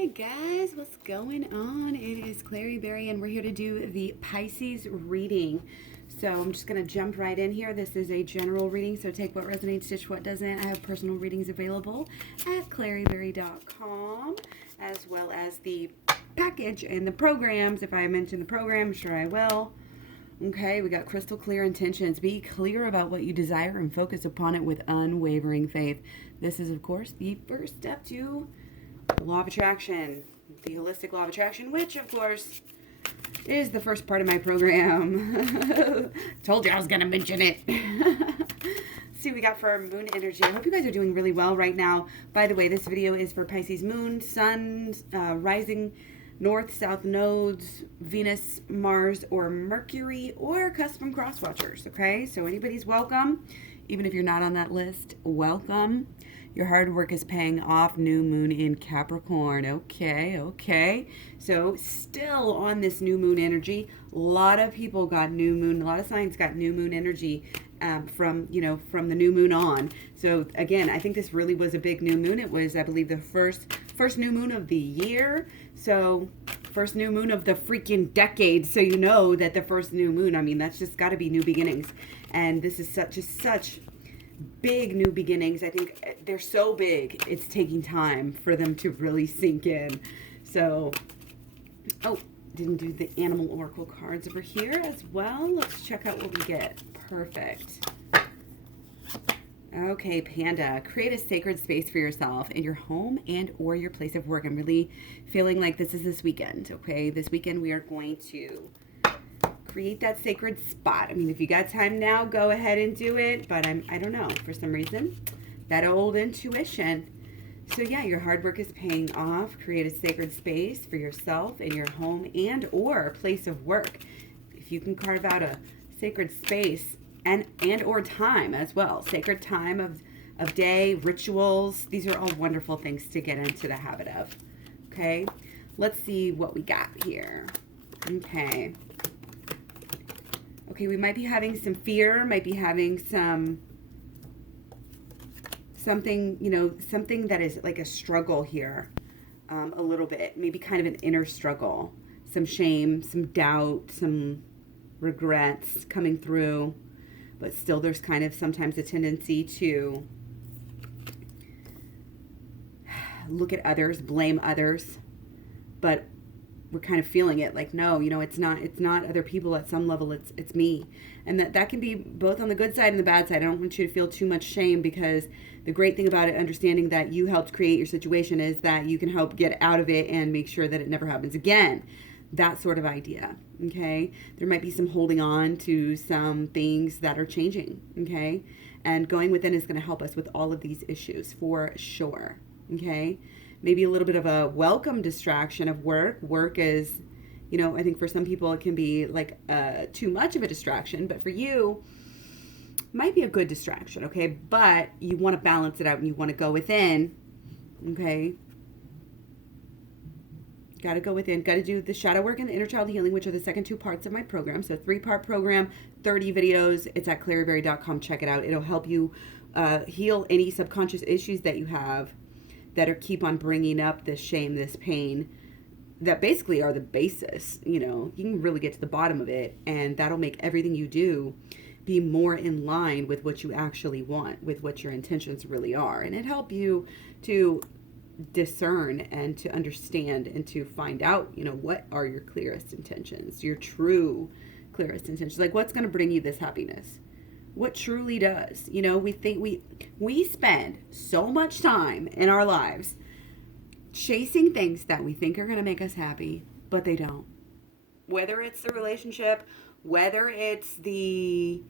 Hey guys, what's going on? It is Clary Berry, and we're here to do the Pisces reading. So I'm just going to jump right in here. This is a general reading, so take what resonates, ditch what doesn't. I have personal readings available at claryberry.com, as well as the package and the programs. If I mention the program, I'm sure I will. Okay, we got crystal clear intentions. Be clear about what you desire and focus upon it with unwavering faith. This is, of course, the first step to the law of attraction, the holistic law of attraction, which, of course, is the first part of my program. Told you I was going to mention it. See what we got for our moon energy. I hope you guys are doing really well right now. By the way, this video is for Pisces moon, sun, rising, north, south nodes, Venus, Mars, or Mercury, or custom cross watchers, okay? So anybody's welcome. Even if you're not on that list, welcome. Your hard work is paying off. New moon in Capricorn. Okay. So still on this new moon energy, a lot of people got new moon, a lot of signs got new moon energy from the new moon on. So again, I think this really was a big new moon. It was, I believe, the first new moon of the year. So first new moon of the freaking decade. So you know that the first new moon, I mean, that's just got to be new beginnings. And this is such big new beginnings. I think they're so big, it's taking time for them to really sink in. So, didn't do the animal oracle cards over here as well. Let's check out what we get. Perfect. Okay, Panda, create a sacred space for yourself in your home and or your place of work. I'm really feeling like this weekend, okay? This weekend we are going to create that sacred spot. I mean, if you got time now, go ahead and do it. But I don't know, for some reason, that old intuition. So yeah, your hard work is paying off. Create a sacred space for yourself in your home and or place of work. If you can carve out a sacred space and or time as well. Sacred time of day, rituals. These are all wonderful things to get into the habit of. Okay, let's see what we got here. Okay, we might be having some fear, might be having something that is like a struggle here, a little bit, maybe kind of an inner struggle, some shame, some doubt, some regrets coming through, but still there's kind of sometimes a tendency to look at others, blame others, but we're kind of feeling it like, no, it's not other people. At some level, it's me. And that can be both on the good side and the bad side. I don't want you to feel too much shame, because the great thing about it, understanding that you helped create your situation, is that you can help get out of it and make sure that it never happens again. That sort of idea. Okay, there might be some holding on to some things that are changing. Okay, and going within is going to help us with all of these issues for sure. Okay, maybe a little bit of a welcome distraction of work. Work is, I think for some people it can be like too much of a distraction, but for you, might be a good distraction, okay? But you want to balance it out and you want to go within, okay? Got to go within. Got to do the shadow work and the inner child healing, which are the second two parts of my program. So 3-part program, 30 videos. It's at claryberry.com. Check it out. It'll help you heal any subconscious issues that you have that are keep on bringing up this shame, this pain, that basically are the basis. You can really get to the bottom of it, and that'll make everything you do be more in line with what you actually want, with what your intentions really are. And it help you to discern and to understand and to find out, what are your clearest intentions, your true clearest intentions. Like, what's going to bring you this happiness? What truly does. We think we spend so much time in our lives chasing things that we think are going to make us happy, but they don't. Whether it's the relationship, whether it's the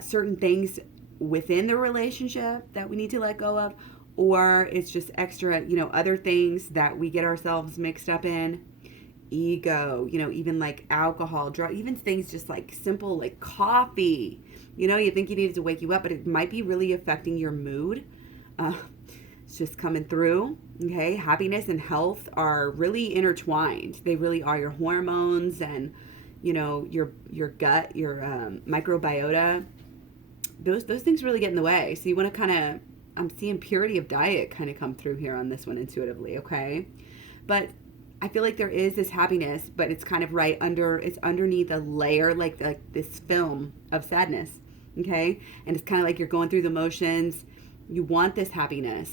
certain things within the relationship that we need to let go of, or it's just extra, other things that we get ourselves mixed up in. Ego, even like alcohol, drug, even things just like simple, like coffee. You think you need it to wake you up, but it might be really affecting your mood. It's just coming through. Okay, happiness and health are really intertwined. They really are. Your hormones and your gut, your microbiota. Those things really get in the way. So you want to kind of, I'm seeing purity of diet kind of come through here on this one intuitively. Okay. but I feel like there is this happiness, but it's kind of it's underneath a layer, like this film of sadness. Okay. And it's kind of like you're going through the motions. You want this happiness,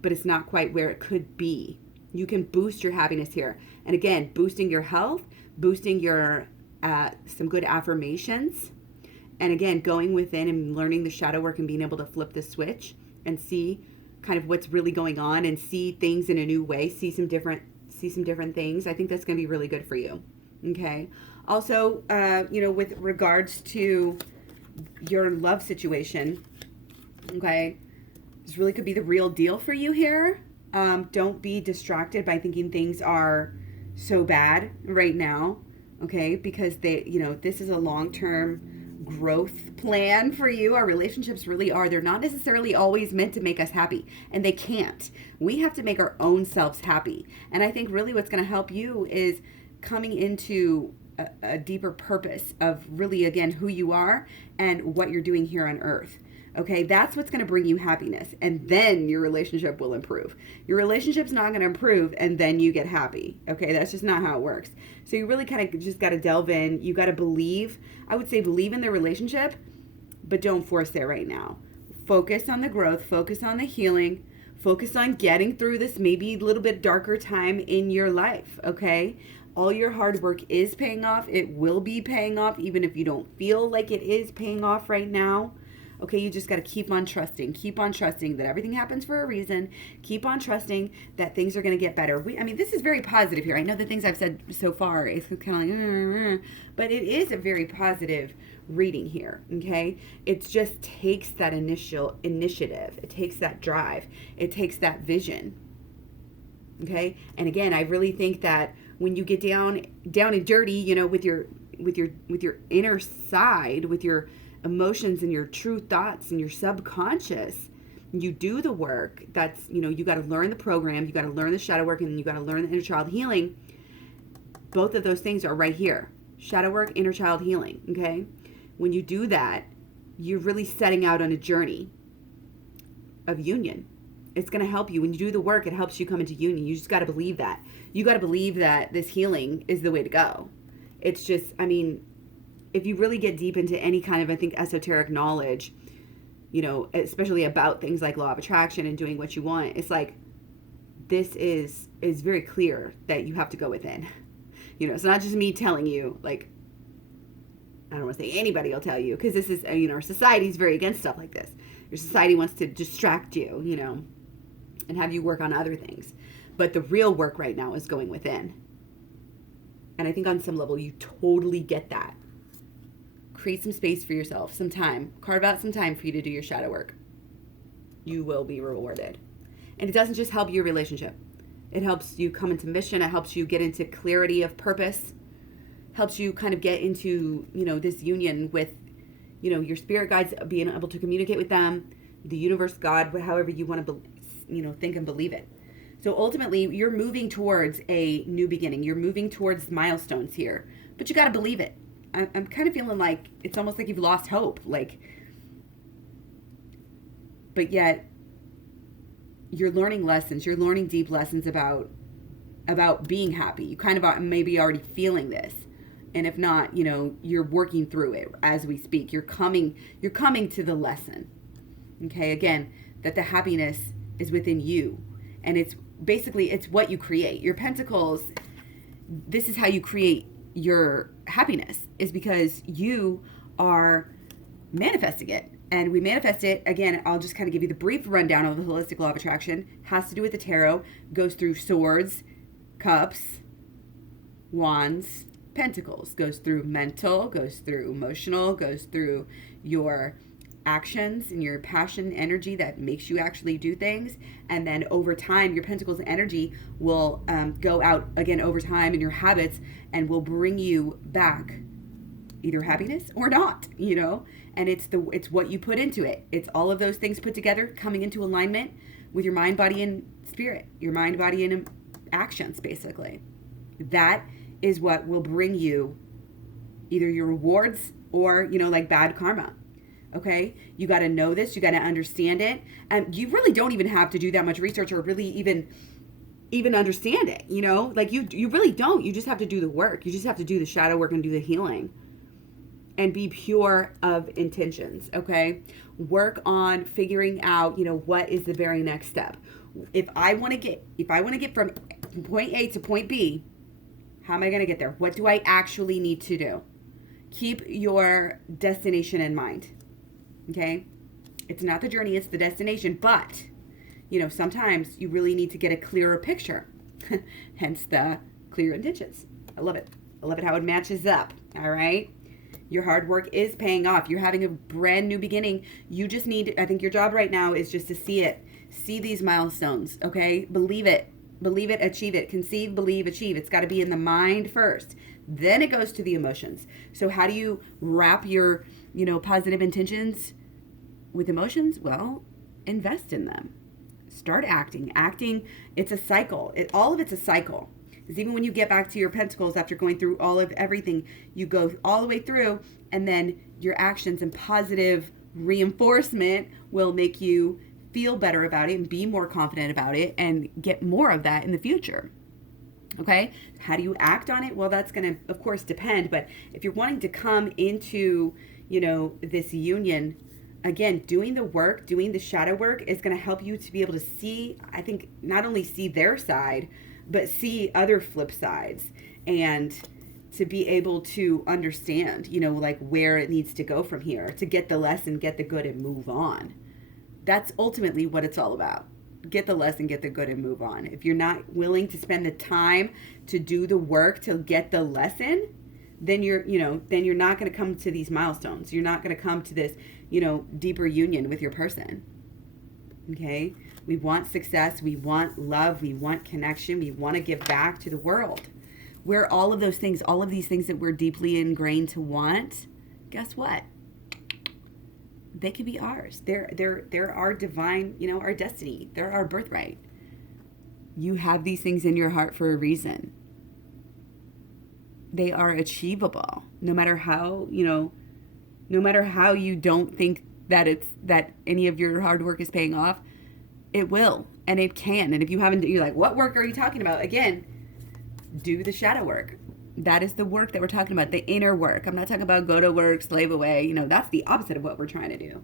but it's not quite where it could be. You can boost your happiness here. And again, boosting your health, boosting your, some good affirmations. And again, going within and learning the shadow work and being able to flip the switch and see kind of what's really going on and see things in a new way, see some different things. I think that's going to be really good for you. Okay. Also, with regards to your love situation, okay, this really could be the real deal for you here. Don't be distracted by thinking things are so bad right now. Okay. Because this is a long-term growth plan for you. Our relationships really are. They're not necessarily always meant to make us happy, and they can't. We have to make our own selves happy. And I think really what's going to help you is coming into a deeper purpose of really, again, who you are and what you're doing here on earth. Okay, that's what's going to bring you happiness, and then your relationship will improve. Your relationship's not going to improve and then you get happy. Okay, that's just not how it works. So you really kind of just got to delve in. You got to believe. I would say believe in the relationship, but don't force it right now. Focus on the growth, focus on the healing, focus on getting through this maybe a little bit darker time in your life. Okay, all your hard work is paying off. It will be paying off even if you don't feel like it is paying off right now. Okay, you just got to keep on trusting that everything happens for a reason. Keep on trusting that things are going to get better. This is very positive here. I know the things I've said so far, it's kind of like, but it is a very positive reading here, okay? It just takes that initial initiative. It takes that drive. It takes that vision, okay? And again, I really think that when you get down and dirty, with your inner side, with your emotions and your true thoughts and your subconscious, you do the work. That's, you got to learn the program, you got to learn the shadow work, and you got to learn the inner child healing. Both of those things are right here. Shadow work, inner child healing. Okay. When you do that, you're really setting out on a journey of union. It's going to help you. When you do the work, it helps you come into union. You just got to believe that. You got to believe that this healing is the way to go. It's just, if you really get deep into any kind of, I think, esoteric knowledge, especially about things like law of attraction and doing what you want, it's like, this is very clear that you have to go within. It's not just me telling you, like, I don't want to say anybody will tell you, because this is, our society is very against stuff like this. Your society wants to distract you, and have you work on other things. But the real work right now is going within. And I think on some level, you totally get that. Create some space for yourself, some time. Carve out some time for you to do your shadow work. You will be rewarded. And it doesn't just help your relationship. It helps you come into mission. It helps you get into clarity of purpose. Helps you kind of get into, this union with, your spirit guides, being able to communicate with them, the universe, God, however you want to, think and believe it. So ultimately, you're moving towards a new beginning. You're moving towards milestones here. But you got to believe it. I'm kind of feeling like it's almost like you've lost hope, but yet you're learning lessons. You're learning deep lessons about being happy. You kind of maybe already feeling this, and if not, you're working through it as we speak. You're coming to the lesson. Okay, again, that the happiness is within you, and it's what you create. Your pentacles. This is how you create your happiness, is because you are manifesting it. And we manifest it, again, I'll just kind of give you the brief rundown of the holistic law of attraction. Has to do with the tarot, goes through swords, cups, wands, pentacles, goes through mental, goes through emotional, goes through your actions and your passion energy that makes you actually do things. And then over time, your pentacles energy will go out again over time in your habits and will bring you back either happiness or not, and it's what you put into it. It's all of those things put together, coming into alignment with your mind, body, and spirit, your mind, body, and actions, basically. That is what will bring you either your rewards or, like bad karma. Okay, you got to know this, you got to understand it, and you really don't even have to do that much research or really even even understand it, you know? Like you really don't. You just have to do the work. You just have to do the shadow work and do the healing and be pure of intentions, okay? Work on figuring out, you know, what is the very next step. If I want to get from point A to point B, how am I going to get there? What do I actually need to do? Keep your destination in mind, okay? It's not the journey, it's the destination, but you know, sometimes you really need to get a clearer picture. Hence the clear intentions. I love it. I love it how it matches up. All right. Your hard work is paying off. You're having a brand new beginning. You just need, I think your job right now is just to see it. See these milestones. Okay. Believe it. Believe it. Achieve it. Conceive, believe, achieve. It's got to be in the mind first. Then it goes to the emotions. So how do you wrap your, you know, positive intentions with emotions? Well, invest in them. Start acting. Acting, it's a cycle. All of it's a cycle. Because even when you get back to your pentacles after going through all of everything, you go all the way through, and then your actions and positive reinforcement will make you feel better about it and be more confident about it and get more of that in the future. Okay? How do you act on it? Well, that's going to, of course, depend. But if you're wanting to come into, you know, this union, again, doing the work, doing the shadow work is going to help you to be able to see, I think, not only see their side, but see other flip sides, and to be able to understand, you know, like where it needs to go from here, to get the lesson, get the good, and move on. That's ultimately what it's all about. Get the lesson, get the good, and move on. If you're not willing to spend the time to do the work to get the lesson, then you're not going to come to these milestones. You're not going to come to this, you know, deeper union with your person. Okay? We want success. We want love. We want connection. We want to give back to the world. Where all of those things, all of these things that we're deeply ingrained to want, guess what? They can be ours. They're our divine, you know, our destiny. They're our birthright. You have these things in your heart for a reason. They are achievable, no matter how, you know, no matter how you don't think that any of your hard work is paying off, it will, and it can. And if you haven't, you're like, what work are you talking about? Again, do the shadow work. That is the work that we're talking about, the inner work. I'm not talking about go to work, slave away. You know, that's the opposite of what we're trying to do.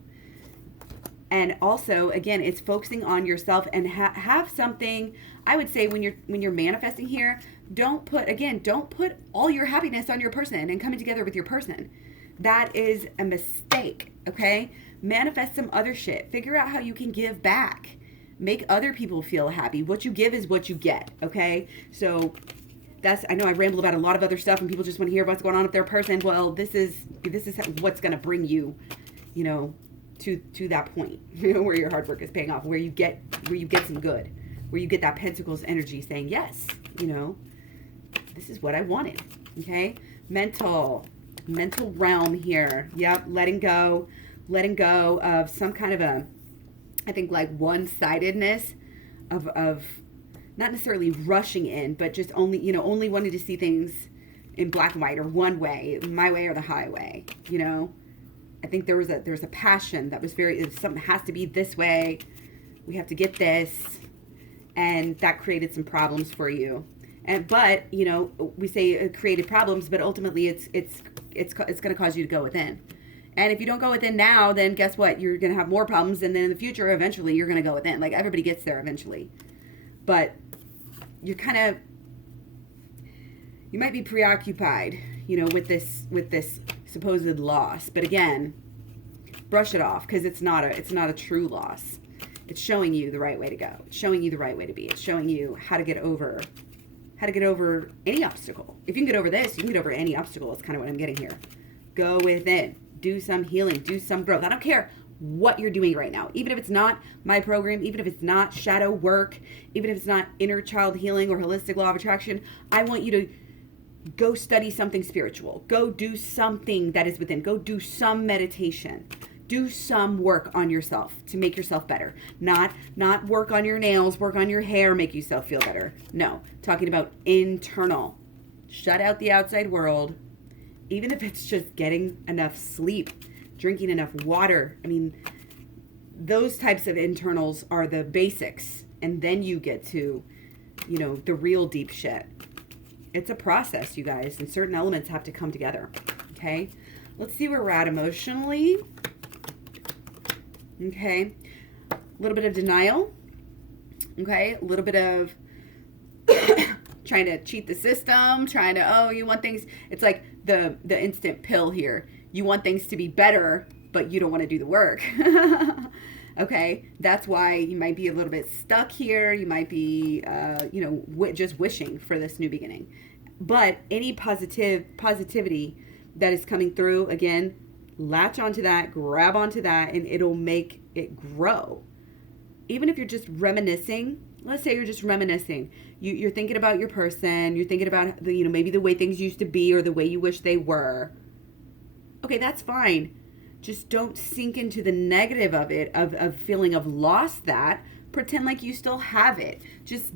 And also, again, it's focusing on yourself and have something. I would say when you're manifesting here, don't put all your happiness on your person and coming together with your person. That is a mistake, okay? Manifest some other shit. Figure out how you can give back. Make other people feel happy. What you give is what you get, okay? So I know I ramble about a lot of other stuff and people just want to hear what's going on with their person. Well, this is what's going to bring you, you know, to that point, you know, where your hard work is paying off, where you get some good, where you get that Pentacles energy saying, yes, you know, this is what I wanted, okay? Mental realm here. Yep, letting go of some kind of a, I think, like one-sidedness of not necessarily rushing in, but just only wanting to see things in black and white, or one way, my way or the highway, you know? I think there was a passion that was something has to be this way. We have to get this, and that created some problems for you. But you know, we say it created problems, but ultimately it's going to cause you to go within. And if you don't go within now, then guess what? You're going to have more problems, and then in the future, eventually, you're going to go within. Like, everybody gets there eventually, but you might be preoccupied, you know, with this supposed loss. But again, brush it off, because it's not a true loss. It's showing you the right way to go. It's showing you the right way to be. It's showing you how to get over any obstacle. If you can get over this, you can get over any obstacle. That's kind of what I'm getting here. Go within. Do some healing. Do some growth. I don't care what you're doing right now. Even if it's not my program, even if it's not shadow work, even if it's not inner child healing or holistic law of attraction, I want you to go study something spiritual. Go do something that is within. Go do some meditation. Do some work on yourself to make yourself better. Not work on your nails, work on your hair, make yourself feel better. No, talking about internal. Shut out the outside world. Even if it's just getting enough sleep, drinking enough water. I mean, those types of internals are the basics. And then you get to you know, the real deep shit. It's a process, you guys, and certain elements have to come together. Okay, let's see where we're at emotionally. Okay, a little bit of denial. Okay, a little bit of trying to cheat the system, trying to, oh, you want things. It's like the instant pill here. You want things to be better, but you don't want to do the work. Okay, that's why you might be a little bit stuck here. You might be, you know, just wishing for this new beginning. But any positivity that is coming through, again, latch onto that, grab onto that, and it'll make it grow. Even if you're just reminiscing, let's say you're just reminiscing. You're thinking about your person. You're thinking about, you know, maybe the way things used to be or the way you wish they were. Okay, that's fine. Just don't sink into the negative of it, of feeling of lost that. Pretend like you still have it. Just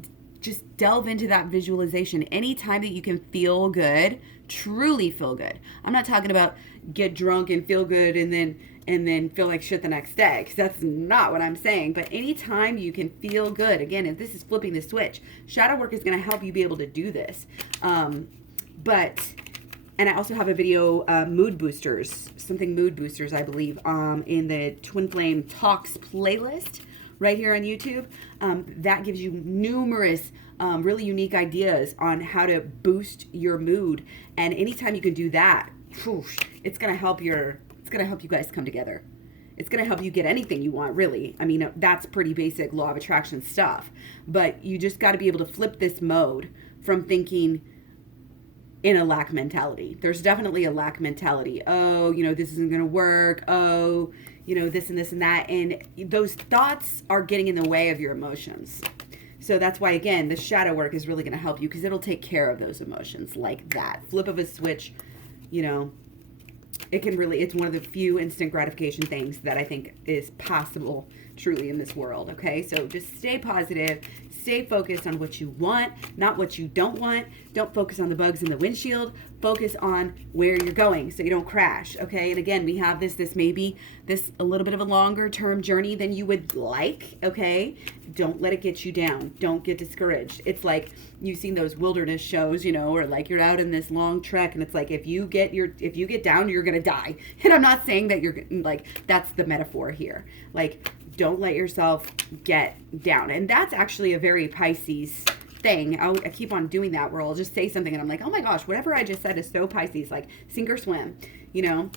delve into that visualization. Anytime that you can feel good, truly feel good. I'm not talking about get drunk and feel good and then feel like shit the next day, because that's not what I'm saying. But anytime you can feel good, again, if this is flipping the switch, shadow work is going to help you be able to do this. And I also have a video, mood boosters, mood boosters, I believe, in the Twin Flame Talks playlist right here on YouTube. That gives you numerous really unique ideas on how to boost your mood. And anytime you can do that, it's going to help you guys come together. It's going to help you get anything you want, really. I mean, that's pretty basic law of attraction stuff. But you just got to be able to flip this mode from thinking in a lack mentality. There's definitely a lack mentality. Oh, you know, this isn't going to work. Oh, you know, this and this and that. And those thoughts are getting in the way of your emotions. So that's why, again, the shadow work is really going to help you, because it'll take care of those emotions like that. Flip of a switch, you know, it's one of the few instant gratification things that I think is possible truly in this world. Okay, so just stay positive, stay focused on what you want, not what you don't want. Don't focus on the bugs in the windshield. Focus on where you're going so you don't crash. Okay, and again, we have this a little bit of a longer term journey than you would like. Okay, don't let it get you down. Don't get discouraged. It's like you've seen those wilderness shows, you know, or like you're out in this long trek and it's like if you get down, you're gonna die. And I'm not saying that you're like, that's the metaphor here. Like, don't let yourself get down. And that's actually a very Pisces thing. I keep on doing that where I'll just say something and I'm like, oh my gosh, whatever I just said is so Pisces, like sink or swim, you know.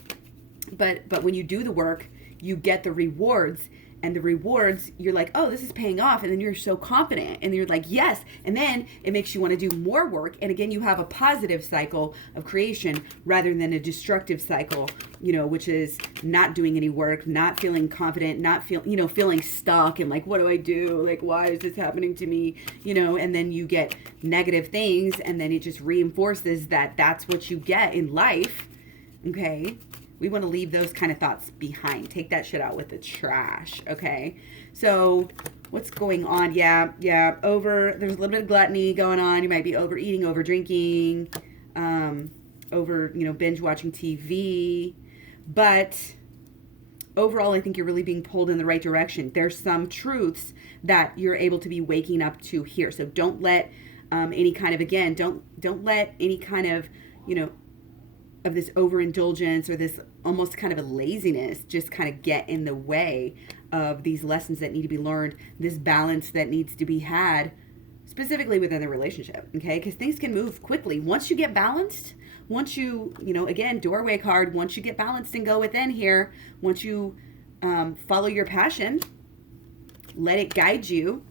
But when you do the work, you get the rewards. And the rewards, you're like, oh, this is paying off. And then you're so confident. And you're like, yes. And then it makes you want to do more work. And again, you have a positive cycle of creation rather than a destructive cycle, you know, which is not doing any work, not feeling confident, feeling stuck and like, what do I do? Like, why is this happening to me? You know, and then you get negative things. And then it just reinforces that that's what you get in life. Okay. We want to leave those kind of thoughts behind. Take that shit out with the trash, okay? So what's going on? Yeah. There's a little bit of gluttony going on. You might be overeating, over drinking, binge watching TV. But overall, I think you're really being pulled in the right direction. There's some truths that you're able to be waking up to here. So don't let any kind of, don't let any kind of, you know, of this overindulgence or this almost kind of a laziness just kind of get in the way of these lessons that need to be learned, this balance that needs to be had, specifically within the relationship, okay? Because things can move quickly. Once you get balanced, once you again, doorway card, once you get balanced and go within here, once you follow your passion, let it guide you.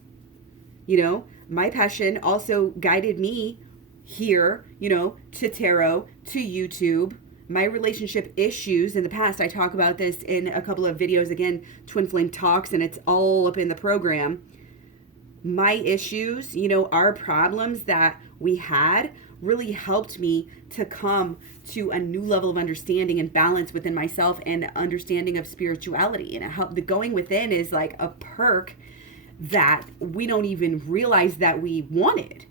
You know, my passion also guided me here, you know, to tarot, to YouTube, my relationship issues in the past. I talk about this in a couple of videos, again, Twin Flame Talks, and it's all up in the program. My issues, you know, our problems that we had really helped me to come to a new level of understanding and balance within myself and understanding of spirituality. And the going within is like a perk that we don't even realize that we wanted.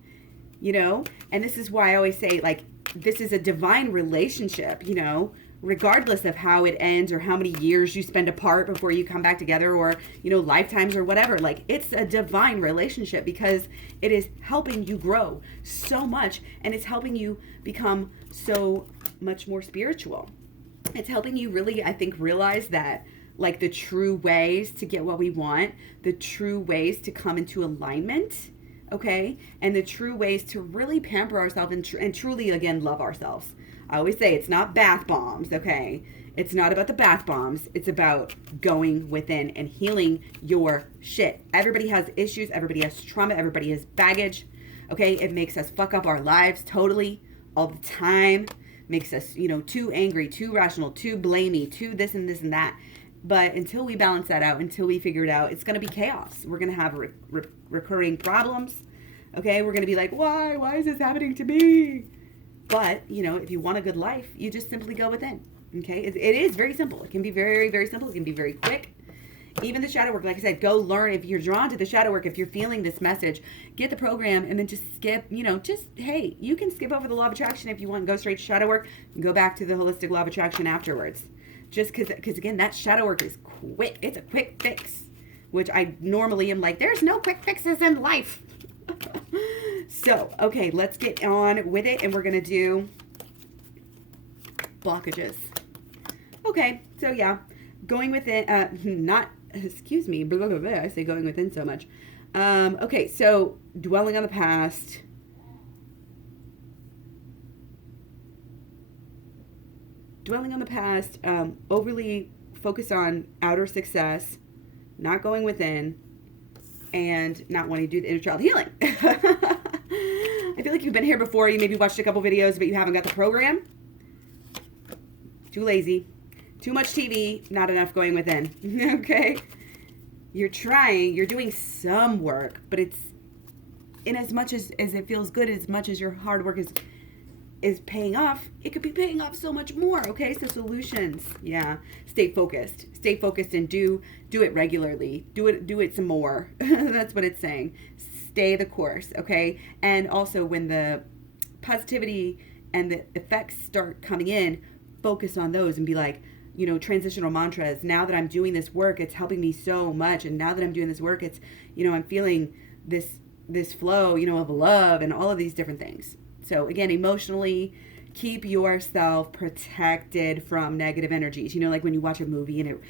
You know, and this is why I always say, like, this is a divine relationship, you know, regardless of how it ends or how many years you spend apart before you come back together, or, you know, lifetimes or whatever. Like, it's a divine relationship because it is helping you grow so much, and it's helping you become so much more spiritual. It's helping you really, I think, realize that, like, the true ways to get what we want, the true ways to come into alignment, okay, and the true ways to really pamper ourselves and truly, again, love ourselves. I always say it's not bath bombs, okay? It's not about the bath bombs. It's about going within and healing your shit. Everybody has issues. Everybody has trauma. Everybody has baggage, okay? It makes us fuck up our lives totally all the time. Makes us, you know, too angry, too rational, too blamey, too this and this and that. But until we balance that out, until we figure it out, it's going to be chaos. We're going to have recurring problems, okay? We're going to be like, why? Why is this happening to me? But, you know, if you want a good life, you just simply go within, okay? It is very simple. It can be very, very simple. It can be very quick. Even the shadow work, like I said, go learn. If you're drawn to the shadow work, if you're feeling this message, get the program and then just skip, you know, just, hey, you can skip over the law of attraction if you want, go straight to shadow work and go back to the holistic law of attraction afterwards. Just because again, that shadow work is quick. It's a quick fix, which I normally am like, there's no quick fixes in life. So, okay, let's get on with it, and we're going to do blockages. Okay, so yeah, going within, excuse me, blah, blah, blah, I say going within so much. Okay, so dwelling on the past. Overly focus on outer success, not going within, and not wanting to do the inner child healing. I feel like you've been here before. You maybe watched a couple videos, but you haven't got the program. Too lazy. Too much TV. Not enough going within. Okay? You're trying. You're doing some work, but it's in as much as it feels good, as much as your hard work is paying off, it could be paying off so much more. Okay, so solutions. Yeah, stay focused and do it regularly. Do it some more. That's what it's saying. Stay the course. Okay, and also when the positivity and the effects start coming in, focus on those and be like, you know, transitional mantras. Now that I'm doing this work, it's helping me so much, and now that I'm doing this work, it's, you know, I'm feeling this flow, you know, of love and all of these different things. So again, emotionally, keep yourself protected from negative energies. You know, like when you watch a movie and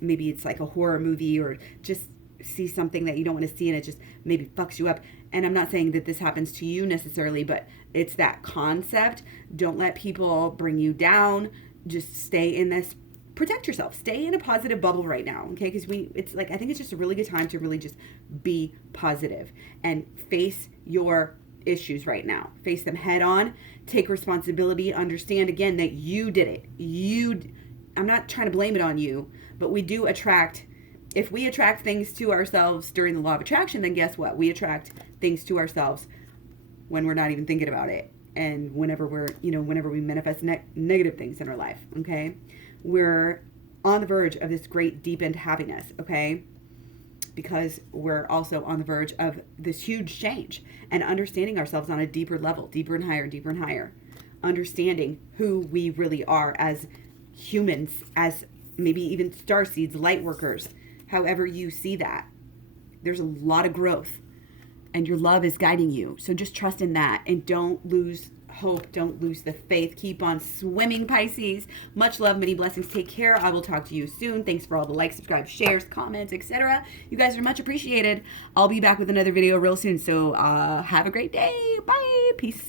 maybe it's like a horror movie, or just see something that you don't want to see and it just maybe fucks you up. And I'm not saying that this happens to you necessarily, but it's that concept. Don't let people bring you down. Just stay in this. Protect yourself. Stay in a positive bubble right now, okay? Because it's like, I think it's just a really good time to really just be positive and face your issues right now. Face them head on. Take responsibility. Understand again that you did it. I'm not trying to blame it on you, but we do attract. If we attract things to ourselves during the law of attraction, then guess what? We attract things to ourselves when we're not even thinking about it, and whenever we manifest negative things in our life. Okay, we're on the verge of this great deepened happiness. Okay. Because we're also on the verge of this huge change and understanding ourselves on a deeper level, deeper and higher, understanding who we really are as humans, as maybe even star seeds, light workers, however you see that. There's a lot of growth, and your love is guiding you. So just trust in that, and don't lose hope. Don't lose the faith. Keep on swimming, Pisces. Much love, many blessings. Take care. I will talk to you soon. Thanks for all the likes, subscribe, shares, comments, etc. You guys are much appreciated. I'll be back with another video real soon. So have a great day. Bye. Peace.